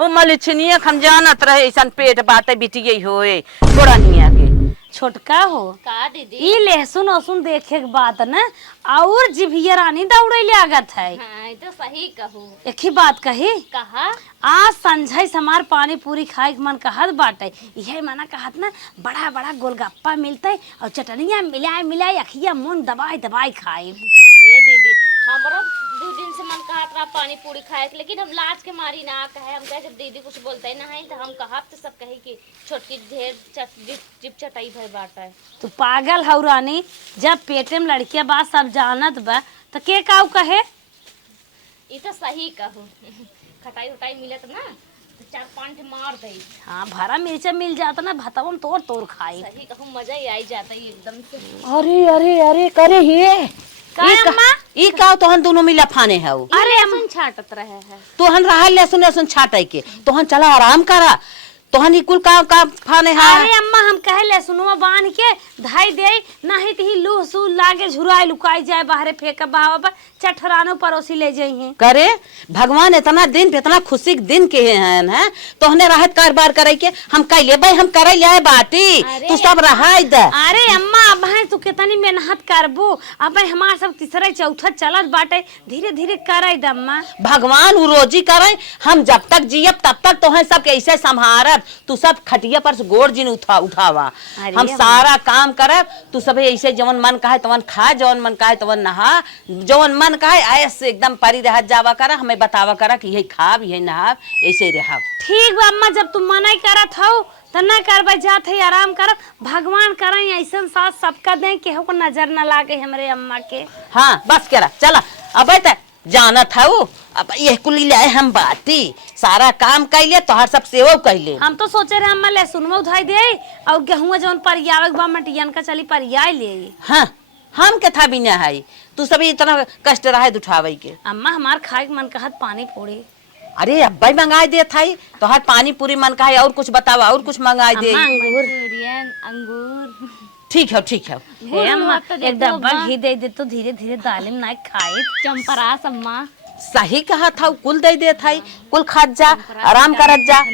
ओ मलिछनिया हम जानत रहे ऐसा पेट बाटे बिटिये होए थोड़ा निया के छोटका हो का दीदी? ई लहसुन उसुन देखे के बात न और जिभिया रानी दौड़े लागत है। हाँ ये तो सही कहू। एक ही बात कही कहा आज संझई समार पानी पूरी खाए के मन कहत बाटे यही मना कहत ना बड़ा बड़ा गोलगप्पा मिलते और चटनिया मिलाए मिलाए अखिया मुंह दबाई दबाई खाए। ये दीदी हमारा 2 दिन से मन कहत रहा पानी पूरी खाए के, लेकिन हम लाज के मारी ना कहे। हम कहे जब दीदी कुछ बोलते ही ना है तो हम कहब तो सब कहे कि छोटकी ढेर चिप चटाई भर बाटा है। तू पागल हौ रानी, जब पेटे में लड़किया बात सब जानत बा तो के काऊ कहे। ये तो सही कहू। खटाई उटाई मिलत ना तो 4-5 मार दे। हाँ भरा मिर्चा मिल जाता ना भतवा में तोड़ तोड़ खाई। सही कहू मजा ही आई जाता है एकदम से। अरे अरे अरे करे ये ई का तोहन दोनों मिला फाने है अरे हम छाटत रहे हैं। तोहन रहा लहसुन लहसुन छाटे के तोहन चला आराम करा तोहन ई कुल का फाने है। अरे अम्मा हम कहे लहसुनवा बांध के धाई दे नहीं तो ही लूह सू लागे झुराई लुकाई जाए बाहरे फेंक बहावा पर चठरानो परोसी ले जाइए। करे भगवान इतना दिन इतना खुशी के दिन के हैं तोहने राहत कारोबार करे के हम कह ले भाई हम करे ले बाटी तू सब रहाई दे। अरे अम्मा अब है तू कितनी मेहनत करबू अब हमार सब तीसरा चौथा चलत बाटे धीरे धीरे करे दम्मा। भगवान उ रोजी करे हम जब तक जियब तब तक तोहन सब कैसे संभारब। तू सब खटिया पर से गोड़ जिन उठावा हम सारा काम करब। तू सब ऐसे जवन मन कहे तवन खा जवन मन कहे तवन नहा जवन मन कहे ऐसे एकदम परी रह जावा करा हमें बतावा करा कि यही खाब यही नहाब ऐसे रहा। ठीक बा अम्मा जब तू मना करत हो तो न करबे जात है आराम कर भगवान करे ऐसा साथ सबका दे केहू को नजर न लागे हमरे अम्मा के। हाँ बस करा चला अब जाना था वो अब ये कुली ले हम बाटी सारा काम कैले तोहर सब सेवा कैले। हम तो सोचे रहे अम्मा लहसुन उठाई दे और गेहूं जौन परियावे बा मटियन का चली परियाई ले। हाँ हम के था बिना है तू सभी इतना कष्ट रहे उठावे के। अम्मा हमार खाए के मन कहत पानी पूरी। अरे अब्बा मंगाए दे थाई तोहर पानी पूरी मन का है और कुछ बतावा और कुछ मंगाए दे। अंगूर ठीक है ठीक है। अम्मा एक डब्बा घी दे दे तो धीरे धीरे दालिम ना खाए। चंपरास अम्मा सही कहा था कुल दे दे थाई कुल खात जा आराम करत जा।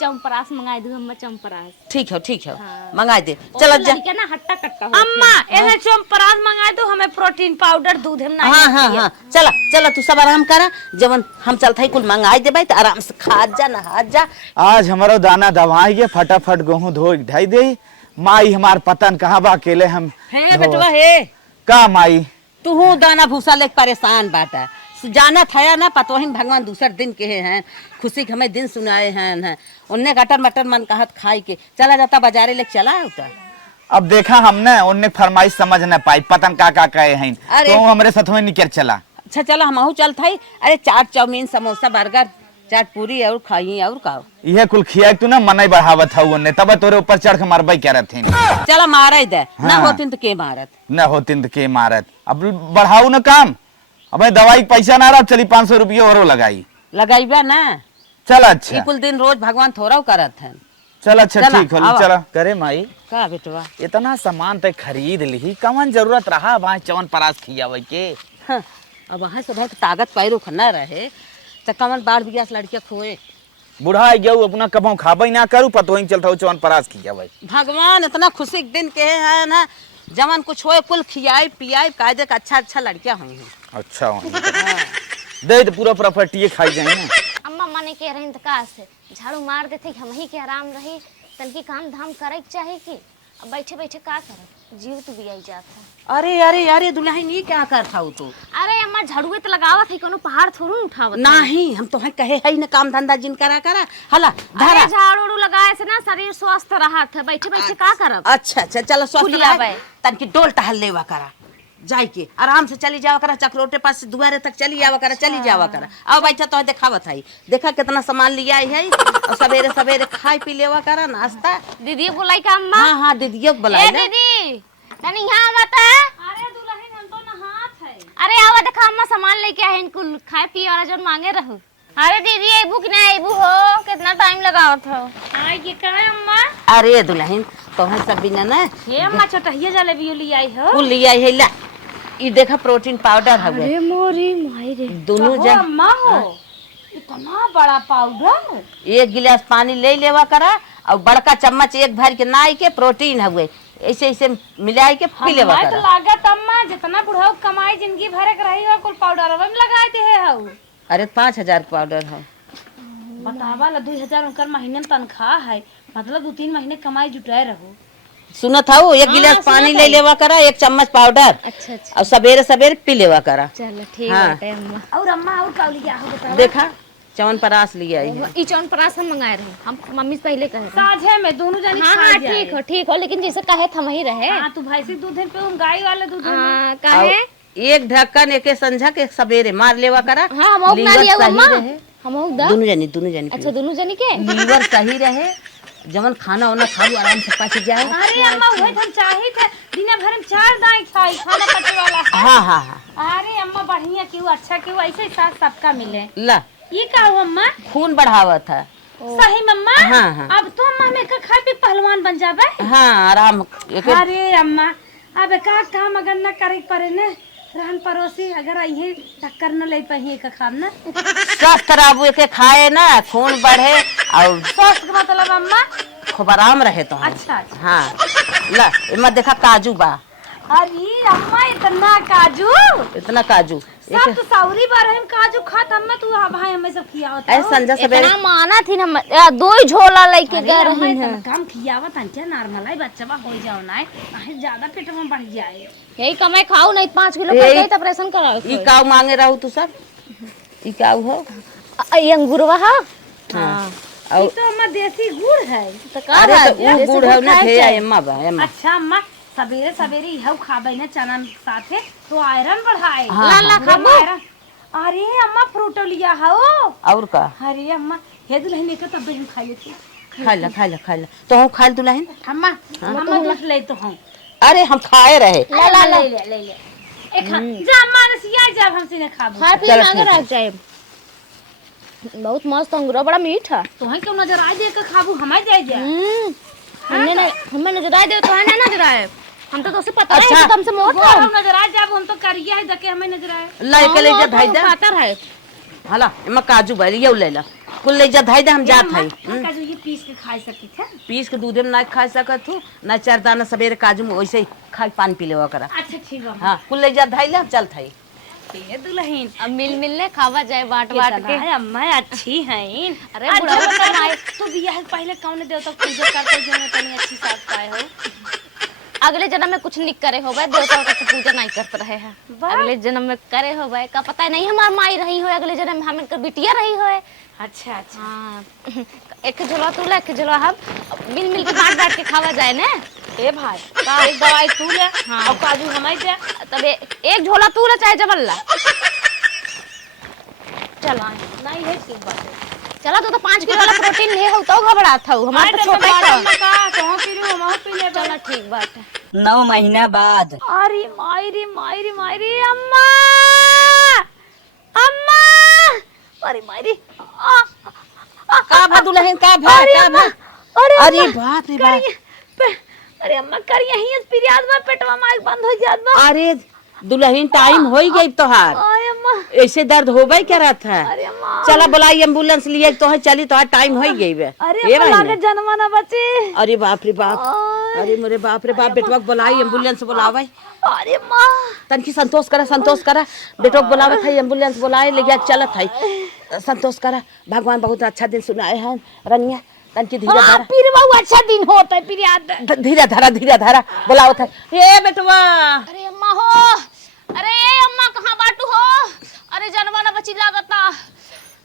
चंपरास मंगाए दू अम्मा चंपरास। ठीक है मंगाए दे चल जा ना हट्टा कट्टा अम्मा ऐसे चंपरास मंगाए दो हमें प्रोटीन पाउडर दूध हम ना। हाँ चला चला तू सब आराम करा जवन हम चलता कुल मंगाए दे तो आराम से खात जा नहात जा। आज हमारो दाना दवाई के फटाफट गेहूं धो ढाई दे माई हमार पतन कहाँ बा अकेले हम है बेटवा है का माई तू दाना भूसा लेके परेशान बाटा जाना था ना पतोहिन भगवान दूसर दिन के हैं खुशी के हमें दिन सुनाए हैं उनने गटर मटर मन कहत खाई के चला जाता बाजारे लेके चला होता। अब देखा हमने उनने फरमाइश समझ न पाई पतन का कहे हैं तो हमरे साथ में निकल चला। अच्छा चलो हम चल था अरे चाट चाउमीन समोसा बर्गर चाट पूरी और खाई और का यह कुल खिया तू ना मन बढ़ावत है उनने तब तोरे ऊपर चढ़ के मारबई कह रहे थे चला मारे दे हाँ। ना होतिन तो के मारत न होतिन तो के मारत अब बढ़ाऊ न काम अब दवाई पैसा ना रहा चली 500 रुपया और लगाईबा ना चल। अच्छा कुल दिन रोज भगवान थोड़ा करत है। चल अच्छा ठीक हो चला करे माई का बेटवा इतना सामान ते खरीद ली कवन जरूरत रहा वहाँ चवन परास खियावे के। हाँ, अब वहाँ से ताकत पैरो न रहे तो कमन बाढ़ बिया लड़किया खोए बुढ़ा गया अपना कबो खाबे ना करू पतो ही चलता चवन परास खियावे। भगवान इतना खुशी के दिन के है ना जवन कुछ होए कुल खियाए पियाए कायदे का अच्छा लड़कियां हुई हैं। अच्छा दे तो पूरा प्रॉपर्टी खाई जाए ना। अम्मा माने कह रहे का से झाड़ू मार देते हम ही के आराम रही तनकी काम धाम करे के चाहे कि अब बैठे बैठे का करे जीव तो भी आई जाता। अरे अरे अरे दुल्हन ये क्या करता हो तू। अरे अम्मा झाड़ुए तो लगावत है कोनो पहाड़ थोड़ू उठावत नहीं हम तो है कहे है ना काम धंधा जिन करा हला अरे झाड़ू लगाए से ना शरीर स्वस्थ रहत है बैठे बैठे का करब। अच्छा चलो स्वस्थ रहे तनकी डोल टहल लेवा करा जाई के आराम से चली जावा करा चक्रोटे पास से दुआरे तक चली जावा करा चली जावा करा। अब बैठा तो देखावत है देखा कितना सामान लिया है और सवेरे सवेरे खाई पी लेवा करा नाश्ता। दीदी बुलाई का अम्मा। हाँ दीदी बुलाई दीदी तनी यहाँ बता। अरे दुल्हन हम तो नहात है। अरे आवा देखा अम्मा सामान लेके आए कुल खाए पिए वाला जो मांगे रहो। अरे दीदी एबू कि ना एबू हो कितना टाइम लगावत हो। हां ये कहे अम्मा। अरे दुल्हन तो है सब बिना ना हे अम्मा छोटहिया जलेबी ली आई हो कुल लिया है ला ई देखा प्रोटीन पाउडर हवे। अरे मोरी माई रे दोनों जन अम्मा हो इतना बड़ा पाउडर। एक गिलास पानी ले लेवा करा और बड़का चम्मच एक भर के नाई के प्रोटीन हुए ऐसे ऐसे मिलाई के पी लेवा हमारे तो करा। लागत अम्मा जितना बुढ़ाऊ कमाई जिंदगी भर के रही हो कुल पाउडर में लगा दे है हऊ। अरे 5,000 पाउडर है। बतावा ला 2,000 उनकर महीने में तनख्वाह है, मतलब 2-3 महीने कमाई जुटाए रहो। सुनत हूँ एक गिलास पानी ले लेवा करा, एक चम्मच पाउडर अच्छा अच्छा और सवेरे सवेरे पी लेवा करा। चलो ठीक हाँ। बाटे अम्मा। और अम्मा और का लिया हो बतावा। देखा च्यवनप्राश लिए आई है। ई च्यवनप्राश हम मंगाए रहे, हम मम्मी से पहले कहे रहे। साझे में दोनों जनी हाँ खा हाँ जाए। ठीक हो लेकिन जैसे कहे थम ही रहे। हाँ तू भैंसी दूध पे हम गाय वाले दूध में। हाँ और कहे एक ढक्कन एक संझा के सवेरे मार लेवा करा। हाँ हम ना लीवर लिया सही अम्मा, रहे। हम दा। दोनों जनी अच्छा दोनों जनी के। लीवर सही रहे, जमन खाना वाना खाऊ आराम से पच जाए। अरे अम्मा वही हम चाही थे दिन भर में 4 दाई खाई खाना पचे वाला। हाँ हाँ हाँ अरे अम्मा बढ़िया क्यों अच्छा क्यों ऐसे ही साथ सबका मिले। ला ये का हो अम्मा? खून बढ़ावत है। सही मम्मा। हाँ, हाँ। अब तो अम्मा में का खा पी पहलवान बन जाबे। हाँ आराम एक अरे अम्मा अब का काम अगर न करे पड़े न रहन पड़ोसी अगर यही टक्कर न ले पाही का खाम ना। स्वस्थ रहो के खाए ना, खून बढ़े और स्वास्थ्य का मतलब अम्मा। खूब आराम रहे तो। अच्छा अच्छा। हाँ ला इमा देखा काजू बा। अरे अम्मा इतना काजू। इतना काजू सब तो साउरी बार हम काजू खात अम्मा तू भाई हमें सब खियावत। ऐ संजा सवेरे इतना माना थी ना दो ही झोला लेके गए रही हैं। काम खियावत अंचे नॉर्मल है बच्चा हो जाओ ना है ज्यादा पेट में बढ़ जाए। यही कमाई खाओ नहीं 5 किलो यही- कर गई तो ऑपरेशन कराओ। ई काऊ मांगे रहू तू सब। ई काऊ हो। ये अंगूरवा हा। हाँ ये और तो अम्मा देसी गुड़ है। तो का अरे बात तो ऊ गुड़ है ना थे एम्मा बा एम्मा। अच्छा अम्मा सवेरे सवेरे यह खाबे ना चना साथे तो आयरन बढ़ाए। हाँ, ला ला खाबो। आयरन। अरे अम्मा फ्रूट लिया हो। और का अरे अम्मा हे दुल्हन के तब हम खा लेते। खा ला तो हम खा दुल्हन। अम्मा अम्मा दूध ले तो हम। अरे हम खाए रहे। ला ला ला ले ले एक जा अम्मा ने सिया जब हमसे ने खाबो। खा पी चलो मांगे ठीक है। रख जाए। बहुत मस्त अंगूरा बड़ा मीठा। तो है क्यों नजर आ दे के खाबो हमारे जाए जा। हमें नजर आए दे तो है ना नजर आए। हम तो तुझसे पता है अच्छा। तो तुमसे मोह था। हम नजर आ जाब हम तो करिए है जके हमें नजर आए। ला के ले जा धाई दा। पता है। हला एमा काजू बा ये ले ला कुल ले जा धाई दा हम जात हई। काजू ये पीस के खा सकती है। पीस के दूधे में ना खा सकत हूँ ना 4 दाना सवेरे काजू में वैसे ही खा के पानी पी लेवा करा। अच्छा ठीक है। हाँ कुल ले जा धाई ला चल थाई। ये दुल्हन अब मिलने खावा जाए बाट बाट के। है अम्मा अच्छी हैं। अरे बुढ़ा कमाए। तो बियाह से पहले कौन देवता पूजा करते जो में तनी अच्छी साथ पाए हो। अगले जन्म में कुछ नहीं करे हो देवता का पूजा नहीं करते रहे हैं। अगले जन्म में करे हो का पता नहीं हमार माई रही हो अगले जन्म में हमें बिटिया रही हो। अच्छा अच्छा। हाँ एक झोला तू ले एक झोला हम मिल मिल के बाट बाट के खावा जाए ना। ए भाई एक दवाई तू ले और काजू हमारे दे। तब एक झोला तू ले चाहे जबल ला। चलो नहीं है ठीक बात है। चला तो 5 किलो वाला प्रोटीन ले हो तो घबरा था हमारा तो छोटा था। तो पी लो हम पी ले। चलो ठीक बात है। 9 महीना बाद अरे मायरी मायरी मायरी अम्मा अम्मा अरे मायरी का भा दुल्हन का भा का भा। अरे बाप रे बाप। अरे अम्मा कर यहीं पिरियाद में पेटवा माइक बंद हो जात बा। अरे दुल्हन टाइम हो गई तोहार। आय अम्मा ऐसे दर्द होबे क्या रहा था। अरे अम्मा चला बुलाई एम्बुलेंस लिए तो चली तो टाइम हो गई बे। अरे अम्मा लागे जन्मा ना बचे। अरे बाप रे बाप। अरे मेरे बाप रे बाप बेटवा बुलाई एम्बुलेंस बुलावे। अरे माँ तनकी संतोष करा बेटवा बुलावे था एम्बुलेंस बुलाए ले गया चलत है। संतोष करा भगवान बहुत अच्छा दिन सुनाए हैं रनिया तनकी धीरे हाँ, धरा फिर बहुत अच्छा दिन होता है पिरियाद। धीरे धरा बुलाओ था हे बेटवा। अरे अम्मा हो अरे अम्मा कहाँ बाटू हो। अरे जनवा ना बची लागता।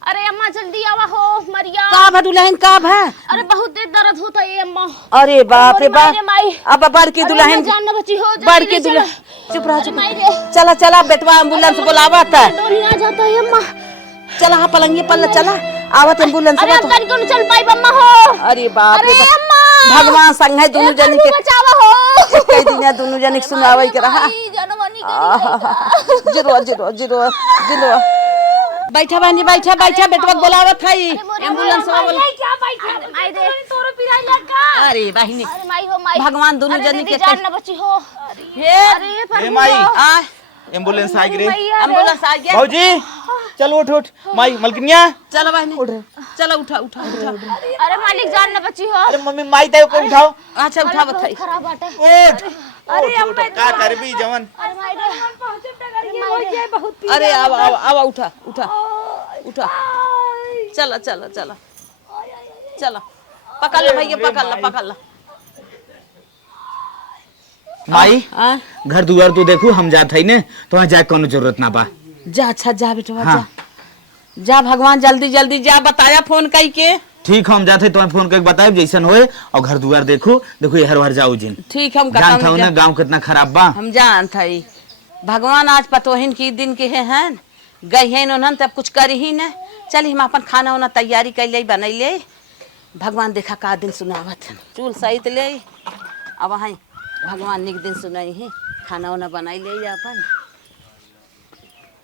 अरे अम्मा जल्दी आवा हो मरिया। का भा दुल्हन का भा। अरे बहुत देर दर्द होता है अम्मा। अरे बाप रे बाप। माई अब बढ़ के दुल्हन जान ना बची हो बढ़ के दुल्हन चुप रहा चला चला बेटवा एम्बुलेंस बुलावा था। डोली आ जाता है अम्मा। चला हाँ पलंगी पल्ला चला आवत एम्बुलेंस अरे अब कहीं चल पाई अम्मा हो। अरे बाप रे अरे बाप। अम्मा भगवान संग है दोनों जन के बचावा हो। कई दिन दोनों जन के सुनावे के रहा। जनवनी के जिरो बैठा बहनी बैठा बेटवा बुलावत है एम्बुलेंस वाला। क्या बैठा अरे माई दे। तोरो पिराई लगा। अरे बहनी अरे माई हो माई। भगवान दोनों अरे जन दीदी के जान ना बची हो। हे अरे ए माई आ एम्बुलेंस आ गई। एम्बुलेंस आ गया। भौजी चल उठ उठ। माई मलकिनिया चलो बहनी चलो उठा उठा उठा। अरे मालिक जान न बची हो। अरे मम्मी माई ताई को उठाओ। अच्छा उठा बताई। खराब बाटे। उठ। अरे अम्मा का करबी जवन। अरे मायरे बहुत अरे आवा उठा उठा उठा। चलो चलो चलो चलो पकड़ लो भैया पकड़ लो। माई घर दुआर तो देखू हम जात है ने तो जाए कोनो जरूरत ना बा। जा अच्छा जा बेटा हाँ। जा भगवान जल्दी जल्दी जा बताया फोन कई के। ठीक हम जाते तुम्हें फोन करके बताए जैसन होए और घर दुआर देखो हर हर जाओ जिन। ठीक हम जानता हूँ ना गांव कितना खराब बा। हम जानत हई भगवान आज पतोहिन की दिन के हैं गई हैं उन्हन तब कुछ करी ही न। चल हम अपन खाना वाना तैयारी कर ले बनैले भगवान देखा का दिन सुनावत चूल सहित ले अब वहाँ भगवान निक दिन सुनाई है खाना वाना बनाई ले अपन।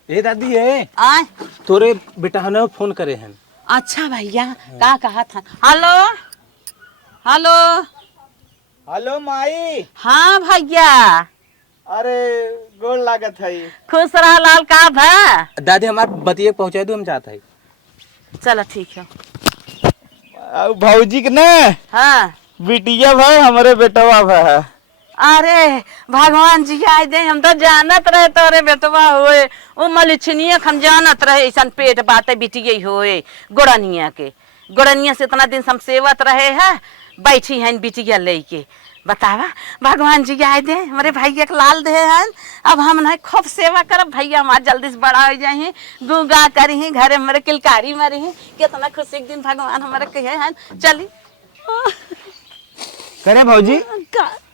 ए दादी है आय तोरे बेटा ने फोन करे हैं। अच्छा भैया का कहा था। हेलो हेलो हेलो माई। हाँ भैया अरे गोल लागत है। खुश रहा लाल का भा। दादी हमार बतिये पहुंचा दो हम जाते हैं। चलो ठीक है। भौजी के ने हाँ बिटिया भाई हमारे बेटवा भाई। अरे भगवान जी आए दे हम तो जानत रहे तोरे बेटवा होए ओ मलिछनिया हम जानत रहे ऐसा पेट बाते बिटिये होए गोड़निया से इतना दिन हम सेवत रहे है बैठी हैं बिटिया लेके बतावा भगवान जी आए दे हमारे भैया के लाल दे हैं। अब हम ना खूब सेवा करब भैया हमारा जल्दी से बड़ा हो जाए गुगा करी घरे हमारे किलकारी मरी कितना खुशी के दिन भगवान हमारे कहे हैं। चली करे भौजी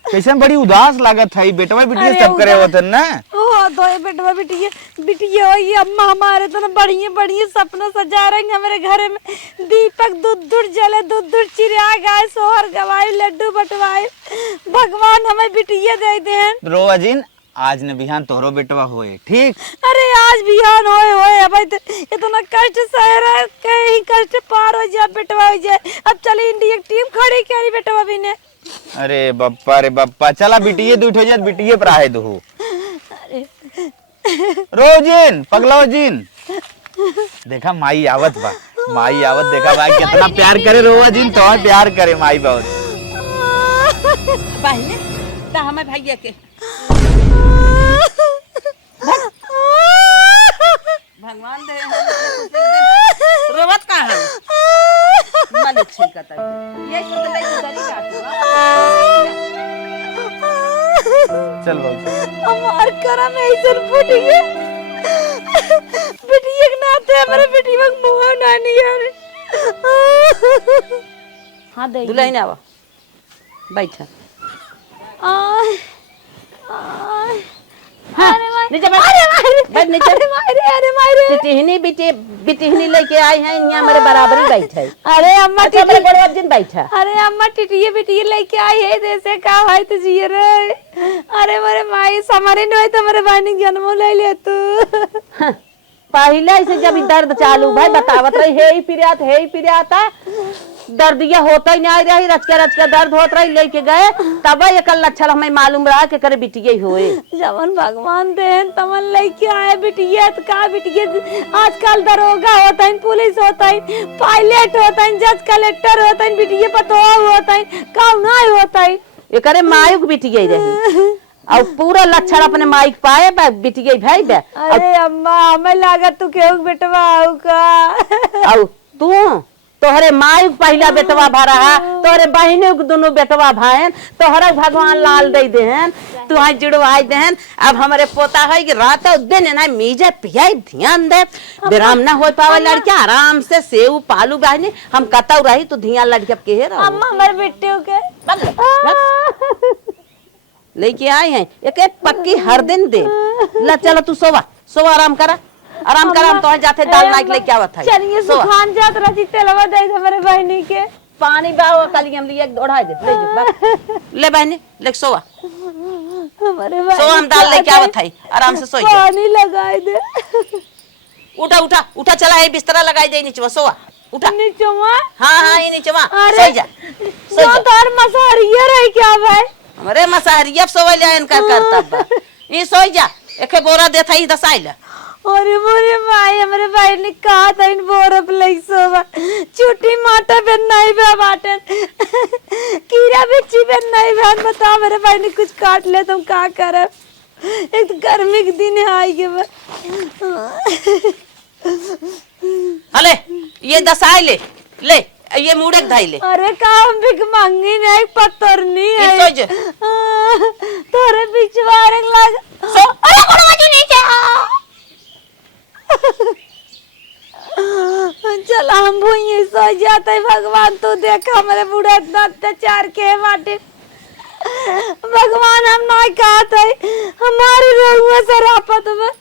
कैसे बड़ी उदास लागत है बेटवा बिटिया सब करे होतन ना। ओ तो ये बेटवा बिटिया हो ये अम्मा हमारे तो ना बढ़िया सपना सजा रहे हैं हमारे घर में। दीपक दूध जले दूध चिड़िया गाय सोहर गवाए लड्डू बटवाए भगवान हमें बिटिया दे दे। रोवाजिन आज ने बिहान तोहरो बेटवा होए ठीक। अरे आज बिहान होए अब इतना कष्ट सह रहा कहीं कष्ट पार हो जाए बेटवा हो जाए। अब चली इंडिया टीम खड़ी करी बेटवा भी ने। अरे बप्पा चला बिटिये दूठ हो जात बिटिये पर आहे दो। रोजिन पगलाजिन देखा माई आवत देखा भाई कितना प्यार करे रोजिन तो प्यार करे माई बहुत। बहने ता हमें भैया के भगवान दे रोवत का है मलिक छिलकत ये कुछ नहीं गुजारी चल भौजी हमार करम ऐसे फूट गए बिटिया के नाते हमारे बिटिया के मुंह ना नहीं यार। हाँ दे दुल्हन आवा बैठा। नीचे बैठ नीचे बिटिहनी लेके आई हैं यहाँ हमारे बराबर ही बैठे। अरे अम्मा अच्छा मेरे बड़े अर्जुन बैठा। अरे अम्मा टिटिये बिटिये लेके आई है जैसे का भाई तो जिए रे। अरे मेरे माई समारे नहीं तो मेरे भाई ने जन्म ले ले तू। पहले से जब दर्द चालू भाई बतावत रही है ही पिरियाता दर्द ये होता ही नहीं रही रच के दर्द होत रही लेके गए तब एक लक्षण हमें मालूम रहा कि करे बिटिये होए। जवन भगवान देन तमन लेके आए बिटिया तो का बिटिया आजकल दरोगा होता है पुलिस होता है पायलट होता है जज कलेक्टर होता है बिटिया पतोह होता है कौना होता है ये करे मायुक बिटिये रही और पूरा लक्षण अपने माइक पाए बिटिये भाई बे। अरे अम्मा हमें लागत तू केहू बेटवा का और तू तोहरे माई पहला बेटवा भरा है तोहरे बहने दोनों बेटवा भाईन तोहरा भगवान लाल दे देहन तुहाई जुड़वाई देहन। अब हमारे पोता है कि रात दिन ना मीजे पिया ध्यान दे विराम ना हो पावे लड़कियां आराम से सेव पालू बहनी हम कतौ रही तो धिया लड़किया के रहो। अम्मा हमारे बेटे के लेके आए हैं एक पक्की हर दिन दे ला चलो तू सोवा आराम करा हम तो जाते दाल नाइक लेके आवत है। चलिए सुखान जात रही तेलवा दे हमारे बहनी के पानी बाओ कल हम लिए ओढ़ा दे ले बहनी ले सोवा हमारे हम दाल लेके आवत है आराम से सोई पानी लगाए दे। उठा चला है बिस्तरा लगाई दे नीचे सोवा उठा नीचवा हाँ ये नीचवा सोई जा तार मसारिया रही क्या भाई हमारे मसाहरिया सोवा ले इनका करता ये सोई जा एके बोरा देता ही दसाइल। अरे मोरे माई हमारे भाई ने कहा था इन बोरा प्लेक्सोवा छुट्टी माटा पे नहीं बे बाटन कीड़ा बिच्छी पे नहीं बहन बता मेरे भाई ने कुछ काट ले तुम क्या करे एक तो गर्मी के दिन आई के हले ये दसाई ले ले ये मुड़क धाई ले। अरे काम भी मांगी नहीं पत्थर नहीं है सोच तोरे बिचवारे लग सो अरे कोन बाजू नीचे चल हम भूइए सो जाते भगवान तू देख हमारे बूढ़ा इतना अत्याचार के बाटे भगवान हम नहीं कहते हमारे रोहुआ से रापत में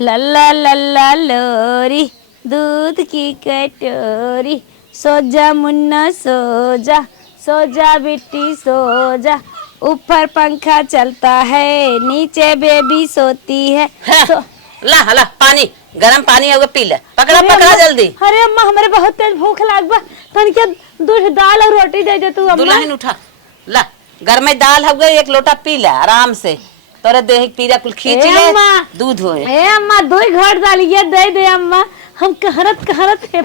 लल्ला लल्ला लोरी दूध की कटोरी सो जा मुन्ना सो जा बिट्टी सो जा ऊपर पंखा चलता है नीचे बेबी सोती है ला हला पानी गरम पानी होगा पी ले पकड़ा पकड़ा जल्दी। अरे अम्मा हमारे बहुत तेज भूख लागबा तन के दूध दाल और रोटी दे दे तू अम्मा। दुल्हन उठा ला घर में दाल हो गई एक लोटा पी ले आराम से तोरे देह पीरा कुल खींच ले दूध होए। ए अम्मा दो घोट डालिए दे दे अम्मा हम कहरत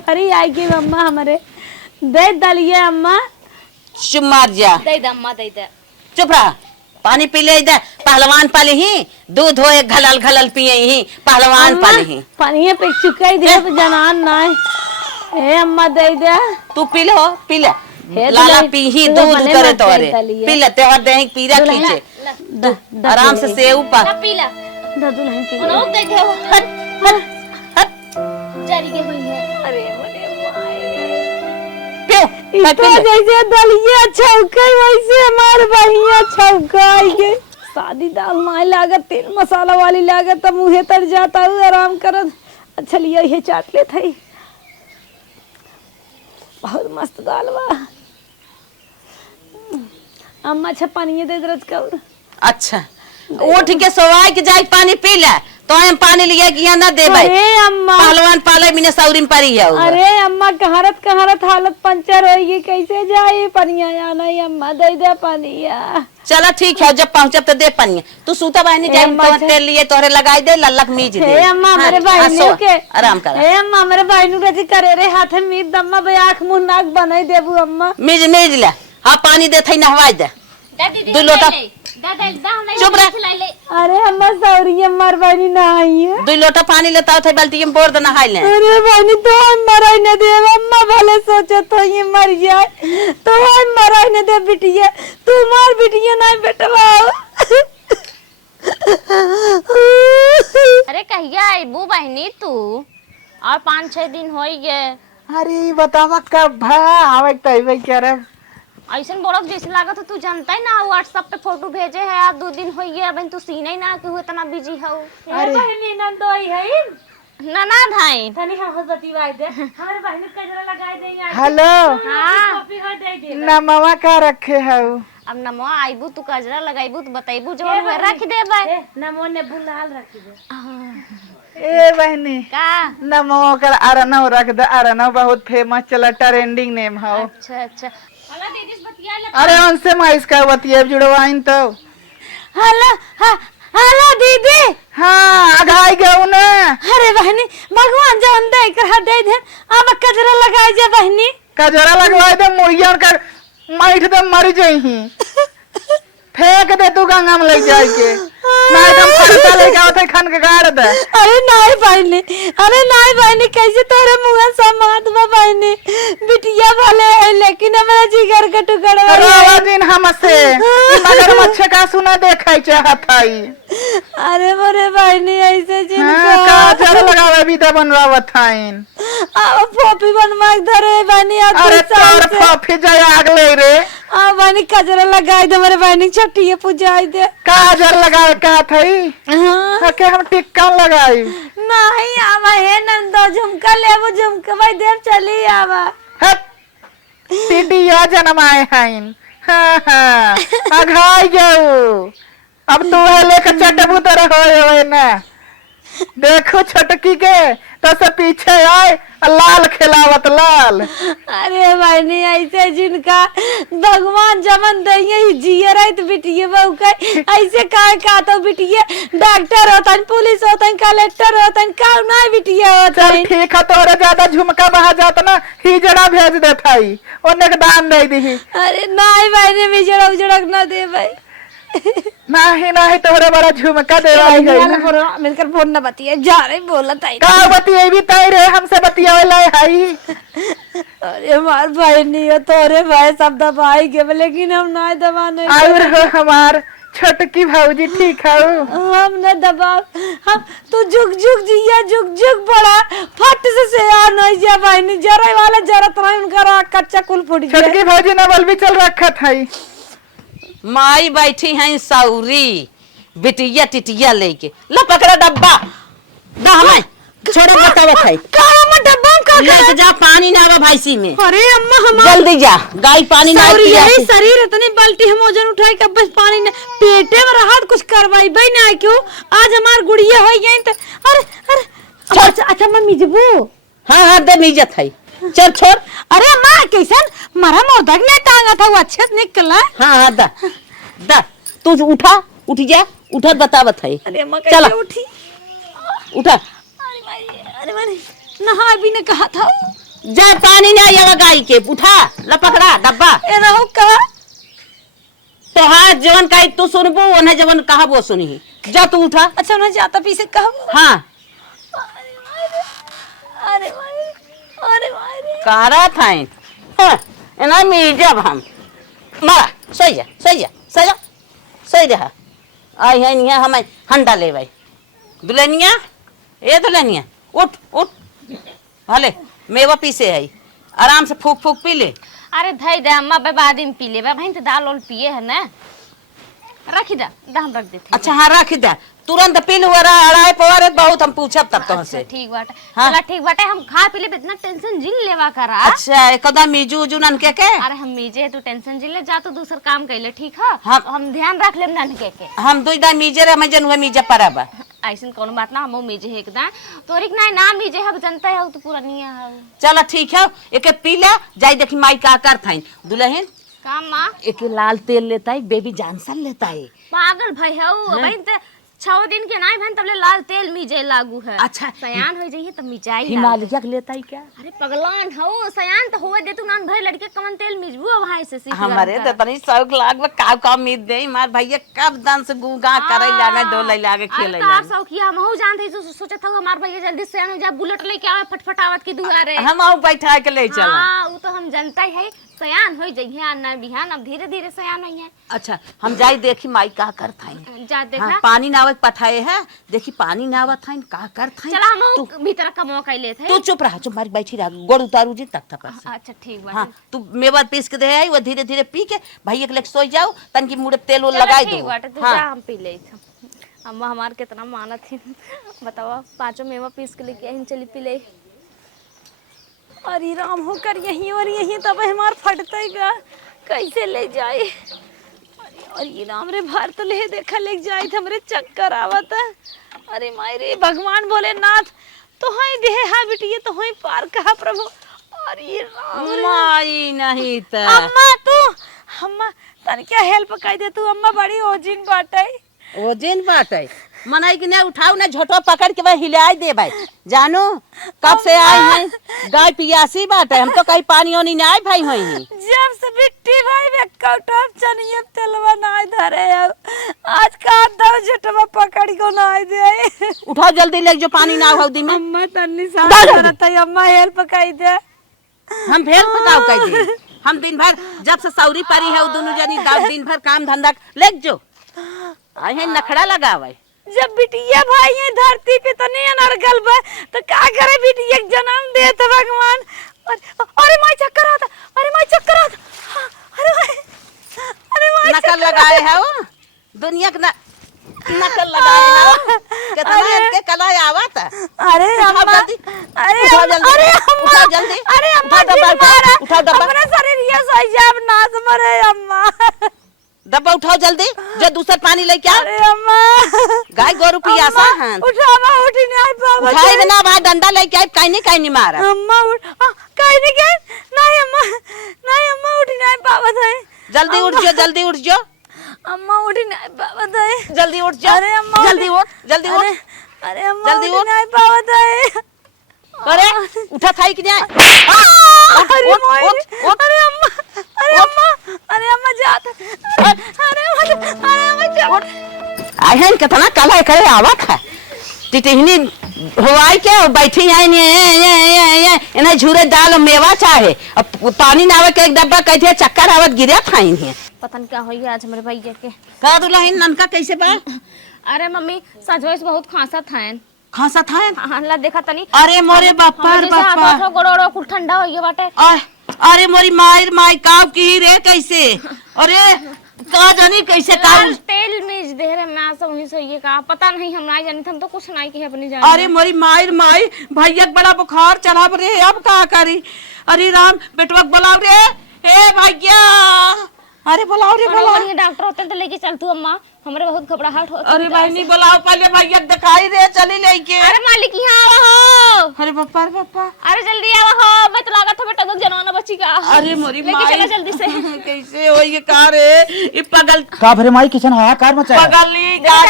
भरी आएगी अम्मा हमारे दे डालिए अम्मा। चुप मार जा दे दे अम्मा दे दे चुप रहा पानी पी ले दे पहलवान पाली ही दूध हो एक घलल घलल पिए ही पहलवान पाली ही पानी पे चुकाई दे तो जनान ना ए अम्मा दे दे तू पी ले लाला पी ही दूध करे तोरे पी ले तेहर देह पीरा खींचे आराम से सेव पा पी ला दुल्हन पी लोग दे दे जारी के हुई है। अरे मरे पियो इसको जैसे दलिया छौकाई वैसे हमारे बहिया छौकाई के सादी दाल माई लागत तेल मसाला वाली लागत तब मुँहे तर जाता हूँ आराम करत। अच्छा लिया ये चाट ले थई बहुत मस्त दाल बा अम्मा अच्छा पानी दे दरज कर। अच्छा उठ के सोवाई के जाई पानी पी ले तो हम पानी लिया कि यहाँ ना दे भाई अरे अम्मा पहलवान पाले बिना सौरी में पड़ी है अरे अम्मा कहरत हालत पंचर होगी कैसे जाए पनिया आना अम्मा दे दे पनिया। चलो ठीक है जब पहुंचब तो दे पनिया तू सूता बहनी टाइम तो तेल लिए तोहरे लगाई दे लल्लक मीज दे। हे अम्मा हमारे बहनों के आराम कर हे अम्मा हमारे बहनों रजी करे रे हाथ में मीट दम्मा बे आँख मुंह नाक बनाई देबू अम्मा मीज ले हाँ पानी दे थई नहवाई दे दादी दो लोटा चुप रह। अरे अम्मा सौरी अम्मार बहनी नहाई है 2 लोटा पानी लेता थे बाल्टी में बोर दे नहाई ले। अरे बहनी तो मराई न दे अम्मा भले सोचे तो ये मर जाए तो मराई न दे बिटिया तू मार बिटिया ना बेटवा। अरे कहिया आईबू बहनी तू और 5-6 दिन हो गए। अरे बतावा कब भा आवे तइबे करे ऐसा बोलक जैसे लागत हो तू जानता है ना व्हाट्सएप पे फोटो भेजे है आज 2 दिन हो गया बहन तू सीना ही ना कि इतना बिजी हो। अरे बहनी नंदोई है ना धाई तनी हम बतिवाई दे हमारे बहन के जरा लगाई दे। हेलो हाँ कॉपी हो दे दे नमवा का रखे है अब नमो आईबू तू कजरा लगाईबू तो बताईबू जो रख दे भाई नमो ने बुलाल रखी दे। ए बहनी का नमो कर अरनव रख दे अरनव बहुत फेमस चला ट्रेंडिंग नेम है। अच्छा अच्छा अरे उनसे मैं इसका बतिया जुड़वाइन तो हेलो हेलो दीदी हाँ आगाई गऊ ना। अरे बहनी भगवान जवन दे कर दे दे अब कजरा लगाई जा बहनी कजरा लगवाए दे मुड़िया कर माइठ दे मर जाही फेंक दे तू गंगा में ले जाए के नहीं हम फरसा लेके आते खन के गाड़ दे। अरे नहीं बहनी कैसे तेरे मुंह समात में बहनी बिटिया वाले है लेकिन हमारा जिगर का टुकड़ा रोवा दिन हमसे मगर मच्छे का सुना देखै चाहत हई। अरे मोरे बहनी ऐसे हां काजर लगावे भी दे बनवावत हईन अब फोपी बनवा धरे बहनी अरे तोर फोफी जाय आगले रे आ बहनी कजरा लगाई दे मेरे बहनी छठी पूजाई दे काजर लगावे का थई हाँ के हम टिक्का लगाई नहीं आवा है नंदो झुमका लेबो झुमका भाई देव चली आवा हट टिडिया जन्माए हईन। हां हां अघाई गऊ अब तू है लेकर चटबू तर होए होए ना देखो छटकी के तो से पीछे आए लाल खिलावत लाल। अरे बहनी ऐसे जिनका भगवान जमन दइए ही जिए रहे तो बिटिए बहू का ऐसे काहे का तो बिटिए डॉक्टर होतन, पुलिस होतन, कलेक्टर होतन, का ना बिटिए चल होतन। ठीक है, तोरे ज्यादा झुमका बहा जात ना हिजड़ा भेज देता ही ओने के दान दे दी। अरे नहीं बहनी बिजड़ा उजड़क ना दे भाई। नहीं तोरे बड़ा झुमका देवा गई। मिलकर फोन न बतिए जा रहे बोला ताई का बतिये भी तय रे हमसे बतियावे ला हाई। अरे हमार भाई नहीं हो तोरे भाई सब दबाई के लेकिन हम ना दबाने और हो हमार छोटकी भौजी ठीक है। हम न दबाव हम तो झुक झुक जिया झुक झुक बड़ा फट से यार नहीं जा भाई नहीं जरा वाला जरूरत नहीं उनका कच्चा कुल फूट गया। छोटकी भौजी ने बल भी चल रखा था। माई बैठी हैं सौरी बिटिया टिटिया लेके ला पकड़ा डब्बा दा हमें छोड़ा बतावत है काला में डब्बा का लेके जा पानी ना आवा भाईसी में। अरे अम्मा हम जल्दी जा गाय पानी ना सौरी पिया यही शरीर इतनी बाल्टी हम वजन उठाई के बस पानी ने पेटे में राहत कुछ करवाई भाई ना क्यों आज हमार गुड़िया हो गई तो अरे अरे अच्छा मम्मी जबू हाँ दे नीजत है चल छोड़। अरे अम्मा कैसन मारा मोदक ने टांगा था वो अच्छे से निकला। हाँ दा तू उठ जा उठत बतावत है। अरे अम्मा चला। कैसे उठी उठा अरे मैंने नहा भी ने कहा था जा पानी ना आवा गाय के उठा ला पकड़ा डब्बा ए ना हो कहा तो हाँ जवन का तू सुनबो उन्हें जवन कहा वो सुनी जा तू उठा। अच्छा ना जाता पीछे कहा हाँ अरे भाई अरे भाई कारा थाइन हाँ इना में जब हम मारा सही रहा आई है नहीं हमें हंडा ले भाई दुल्हनिया ए दुल्हनिया उठ हले मेवा पीसे है आराम से फूक फूक पी ले। अरे धई दे अम्मा बाद में पी ले भाई तो दाल वाल पिए है ना रखी दा हम रख देते। अच्छा हाँ रख दे तुरंत पी लू अड़ाई पवारे बहुत हम पूछब तब तो से ठीक बाटे हाँ। चला ठीक बाटे हम खा पी ले इतना टेंशन जिन लेवा करा। अच्छा एकदम मीजू उजू नन के अरे हम मीजे तू टेंशन जिन ले जा तो दूसर काम कैले ठीक है हम ध्यान रख लेम नन के हम दो दा मीजे रे मजन हुए मीजे परबा ऐसन कोनो बात ना हम मीजे है एकदम तोरिक ना मीजे है जनता है तो पूरा नहीं है। चलो ठीक है एक पी ले जाई देखी माई का कर थाइन दुल्हन काम माँ एक लाल तेल लेता है बेबी जॉनसन लेता है पागल भाई है भाई तो 6 दिन के नहीं भाई तबले लाल तेल मिजे लागू है। अच्छा सयान हो जाइए तब मिजाई हिमालय के लेता है क्या। अरे पगलान हो सयान तो होवे दे तू नान भाई लड़के कमन तेल मिजबू वहां से सीख हमारे तो तनी शौक लाग में का उम्मीद दे मार भैया कब दान से गुगा करे लागे डोले लागे खेले तार लागे शौकिया हम हो जानते जो सोचत हो हमार भैया जल्दी से आने जा बुलेट लेके आवे फटफटावत की दुआरे हम आऊ बैठा के ले चल। हां वो तो हम जानता ही है सयान हो जाइए अन्ना बिहान अब धीरे धीरे सयान होई है। अच्छा हम जाई देखी माई का कर थाई जा देखा हाँ, पानी नावत पठाए है देखी पानी नावत थाई का कर थाई। चला हम भीतर का मौका ले थे तू चुप रहा चुप मारी बैठी रहा गोड़ उतारू जी तक तक अच्छा ठीक बा हाँ तू मेवा पीस के दे आई वो धीरे धीरे पी के भैया के लेके सोई जाओ तन की मुड़े तेल वो लगाई ठीक दो। बाटे तू जा हम पी ले अम्मा हमार कितना मानत थी बतावा 5 मेवा पीस के लेके हम चली पी ले। अरे राम होकर यहीं और यहीं तब हमार फटते गा कैसे ले जाए। अरे राम रे भार तो ले देखा ले जाए थे हमरे चक्कर आवत। अरे मायरे भगवान बोले नाथ तो हई दे हा बिटिए तो हई पार कहा प्रभु। अरे राम रे माई नहीं त अम्मा तू अम्मा तन क्या हेल्प कर दे तू अम्मा बड़ी ओजिन बाटे वो दिन बात है मनाई कि नहीं उठाओ ना झोटो पकड़ के भाई हिलाई दे भाई जानो कब से आए हैं गाय पियासी बात है हम तो कहीं पानी ओनी नहीं आए भाई होई हैं। जब से बिट्टी भाई में कौटम चनिए तेलवा ना धरे आज का दो झटवा पकड़ को ना दे उठाओ जल्दी ले जो पानी ना हो दी में अम्मा तन्नी साथ करत है अम्मा हेल्प कर दे हम फेर पकाओ कह दी हम दिन भर जब से सौरी परी है वो दोनों जनी दिन भर काम धंधा ले जो आए हैं नखड़ा लगावे जब बिटिया भाई है धरती पे तो नहीं अनर्गल बा तो का करे बिटिया के जन्म दे तो भगवान। अरे माय चक्कर आता अरे माय चक्कर आता अरे माय नकल लगाए है वो दुनिया के नकल लगाए है कितना के कला आवत अरे अम्मा अरे उठाओ जल्दी अरे उठाओ जल्दी अरे अम्मा उठाओ डब्बा उठाओ डब्बा अपना शरीर ये सही जाब नाच मरे अम्मा डब्बा उठाओ जल्दी, जो दूसरा पानी लेके आओ। अरे अम्मा गाय गोरु पियासा हन, उठावा उठी नहीं पावत उठाई है। ना बा डंडा लेके आई, काई नहीं मारा। अम्मा उठ काहे नहीं अम्मा उठी नहीं पावत है। जल्दी उठ जो, जल्दी उठ जो, अम्मा उठी नहीं पावत है। जल्दी उठ जो। अरे अम्मा जल्दी उठ, जल्दी उठ। अरे अम्मा जल्दी उठी उठ। नहीं पावत है। अरे उठा थाई कि नहीं? अरे उठ, मोई, उठ, उठ। अरे अम्मा जात अरे अम्मा जात। आए हैं कितना कला करे आवत है, टिटहनी हुआई के और बैठी आई ये इन्हें झूरे दाल और मेवा चाहे, अब पानी ना आवे के एक डब्बा कहते चक्कर आवत गिरा था इन्हें। पता नहीं क्या होई आज हमारे भैया के। का दुल्हन ननका कैसे बा? अरे मम्मी सजवैस बहुत खांसा था। खांसा था? हाँ देखा तनी। अरे मोरे बापा बापा, गोड़ो कुल ठंडा हो गया बाटे। अरे मोरी माई काव की रे कैसे? अरे का जानी कैसे काव? तेल में दे रहे मैं सब वहीं से ये कहा पता नहीं, हम नहीं जानी, हम तो कुछ नहीं की अपनी जान। अरे मोरी माई भैया बड़ा बुखार चढ़ा रे, अब का करी? अरे राम बेटवा बुलाओ रे, ए भैया, अरे बुलाओ रे बुलाओ। डॉक्टर होते तो लेके चल तू अम्मा, हमारे बहुत घबराहट होता। अरे भाई नहीं बुलाओ, पहले भैया दिखाई दे, चली लेके। अरे मालिक यहाँ आओ हो। अरे पप्पा अरे जल्दी आओ हो, मैं तो लागत था बेटा दुख जनाना बच्ची का। अरे मोरी लेके चला जल्दी से। कैसे हो ये का रे? ये पगल का भरे माई किचन हाया कार मचा पगल नहीं का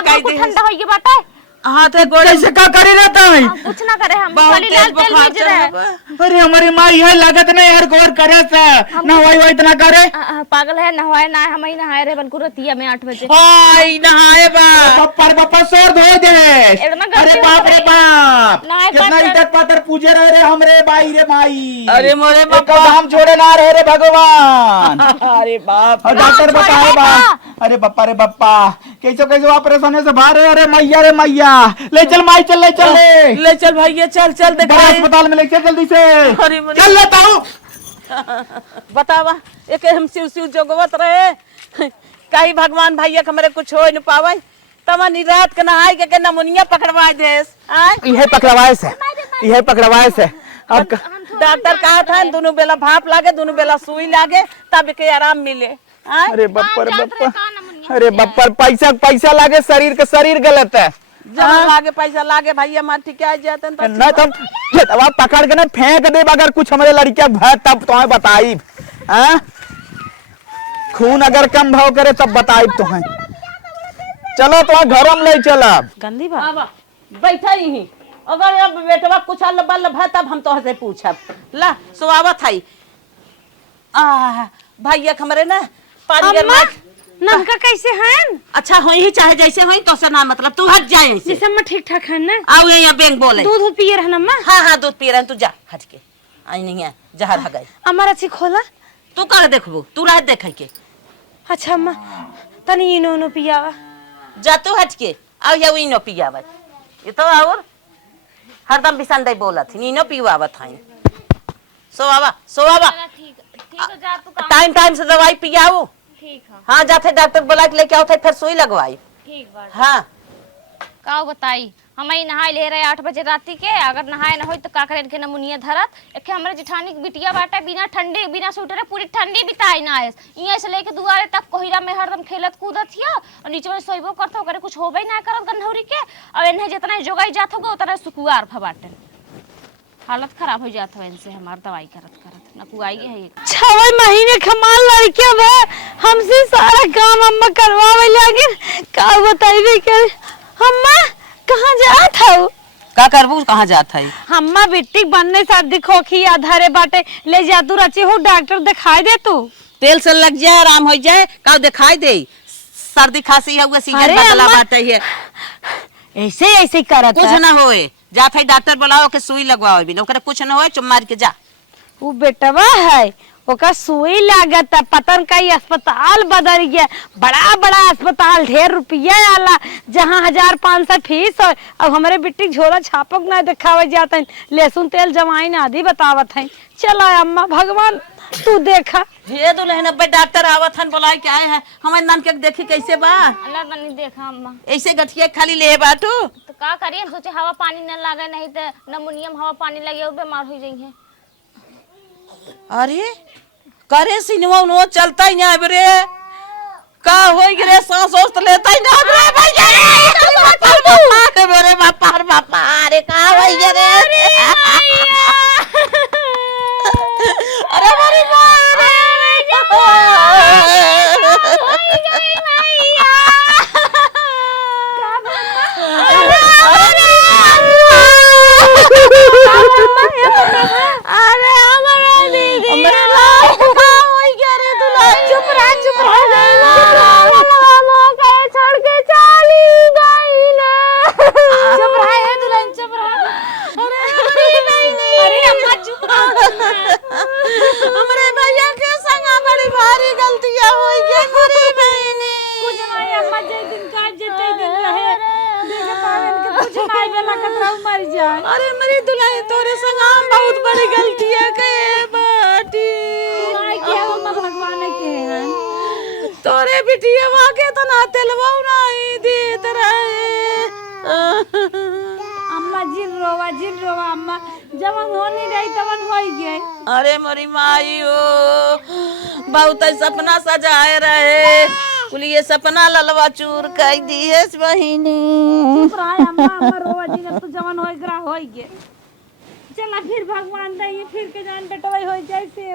कह दे। ठंडा हो गया बाटे। हाँ तो गोड़े कैसे का करे रहता है? कुछ ना करे हम, बहुत खाली तेज लाल तेल बुखार भेज रहे हैं। चढ़ा। अरे हमारी माई है लागत नहीं हर गोर करे सा ना वही इतना करे। पागल है, नहाए ना हम ही नहाए रे बनकू रतिया में 8 बजे। हाय नहाए बा पप्पा सोर धो दे। एकदम गलती अरे हो बाप रे गई। बाप, नहाए कितना पात्र। इज्जत पात्र पूजे रहे रे हमरे बाई रे माई। अरे मोरे एक बापा, हम छोड़े ना रहे रे भगवान। अरे बाप और डॉक्टर बताए बा। अरे बप्पा रे बप्पा, कैसे ऑपरेशन से बाहर है। अरे मैया ले चल माई, चल ले चल भैया, चल बड़ा दिखाई। अस्पताल में ले चल जल्दी से। अरे मोरे चल लेता हूँ। बतावा एक हम शिव जोगवत रहे कहीं भगवान भैया के मेरे कुछ हो न पावे, तमन रात के नहाई के नमुनिया पकड़वा देस। यही पकड़वाए से अब डॉक्टर कहा था दोनों बेला भाप लागे, दोनों बेला सुई लागे, तब के आराम मिले। अरे बप्पर अरे बप्पर, पैसा लागे, शरीर गलत है। जहाँ लागे पैसा लागे भैया मार ठीक आ जाते हैं तो नहीं तो खेतवा पकड़ के ना फेंक दे, अगर कुछ हमारे लड़कियां भय तब तुम्हें बताई। खून अगर कम भाव करे तब बताई तुम्हें। चलो तुम्हें घरों में ले चला। गंदी बात बैठा ही, अगर अब बेटवा कुछ लबा तब हम तो से पूछब। ला सुआवत है भैया हमरे ना पानी अम्मा ननका कैसे हैं? अच्छा हो ही चाहे जैसे हो तो ना, मतलब तू हट जाए ऐसे। जिसम में ठीक ठाक है ना? आओ यहाँ बैंक बोले। दूध पिए रहना अम्मा? हाँ दूध पी रहे हैं, तू जा हट के। आई नहीं है जहर हा गए। अम्मा अच्छी खोला। तू कर देखबू, तू रह देख के। अच्छा अम्मा तनी इनो पियावा। जा तू हट के, आओ या इनो पियावा। ये तो और हरदम बिसन दे बोला थी इनो पिवावा था। सोवावा ठीक हो जा तू काम। टाइम से दवाई पियाओ। ठीक है हाँ जाते डॉक्टर बोला के लेके आओ थे, फिर सुई लगवाई। ठीक बात। हाँ का बताई हम ही नहाए ले रहे 8 बजे राती के, अगर नहाए ना हो तो का करे के नमुनिया धरत। एक हमारे जेठानी की बिटिया बाटे बिना ठंडे बिना स्वेटर पूरी ठंडी बिताई ना आए, यहाँ से लेके दुआरे तक कोहिरा में हरदम खेलत कूदत हिया और नीचे में सोइबो करत हो, करे कुछ होबे ना करत गन्हौरी के। और इन्हें जितना जोगाई जात होगा उतना सुकुआर फबाटे, हालत खराब हो जात हो इनसे हमार दवाई करत ना कुआई है। 6 महीने कमाल लड़कियां बा, हमसे सारा काम अम्मा करवावे लागे। का बताइबे कर अम्मा कहाँ जात हो? का करबू, कहाँ जात है? अम्मा बेटी बनने शादी खोखी आधारे बाटे ले जा तू रची हो, डॉक्टर दिखाई दे तू। तेल से लग जाए आराम हो जाए, का दिखाई दे। सर्दी खांसी है, सीजन बदला बाटे है, ऐसे करत कुछ ना होए। जात है डॉक्टर बुलाओ के सुई लगवाओ, भी ओकरे कुछ ना होए, चुम मार के जा। वो बेटवा है ओका सुई लागत, पतन का अस्पताल बदल गया, बड़ा अस्पताल, ढेर रुपया आला, जहाँ 1500 फीस हो। अब हमारे बेटी झोला छापक ना दिखावे जाता है, लहसुन तेल जमाइन आदि बतावत है। चला अम्मा भगवान तू देखा। ये दुल्हन अब डॉक्टर आवत हन बुलाए के आए हैं, हमारे नान के देखी कैसे बा। अल्लाह तनी देखा अम्मा ऐसे गठिया खाली ले बाटू। तो का करिए, हम सोचे हवा पानी न लागे, नहीं तो नमुनियम हवा पानी लगे बीमार हो जाइए। अरे करे सिनेमा उनो चलता ही नहीं रे। का होई रे सांस ओस लेता ही ना रे भैया रे मेरे बापा अरे का होई रे अरे मेरी मां अरे हमारा दीदी होई रे दुल्हन चुप रह छोड़ के चली गई ले चुप रह ए दुल्हन चुप रह अरे अम्मा चुप हमरे भैया के संग बड़ी भारी गलतियां होई गई मेरी बहनी कुछ नहीं अम्मा जे दिन का जेते दिन रहे देखे पावन के कुछ नहीं बेला कतरा मर जाए अरे मेरी दुल्हन तोरे संग बहुत बड़ी गलती है के बाटी नहीं के अम्मा भगवान के हैं तोरे बिटिया वाके तो ना तेलवा नहीं देत रहे अम्मा जिन रोवा अम्मा जब होनी रही तब होई गए अरे मोरी माई ओ बहुत सपना सजाए रहे कुल ये सपना ललवा चूर कर दिए बहिनी चुप रह अम्मा रोवा जी तू जवान होई गरा होई गए चला फिर भगवान दई फिर के जान बेटवा होई जाए से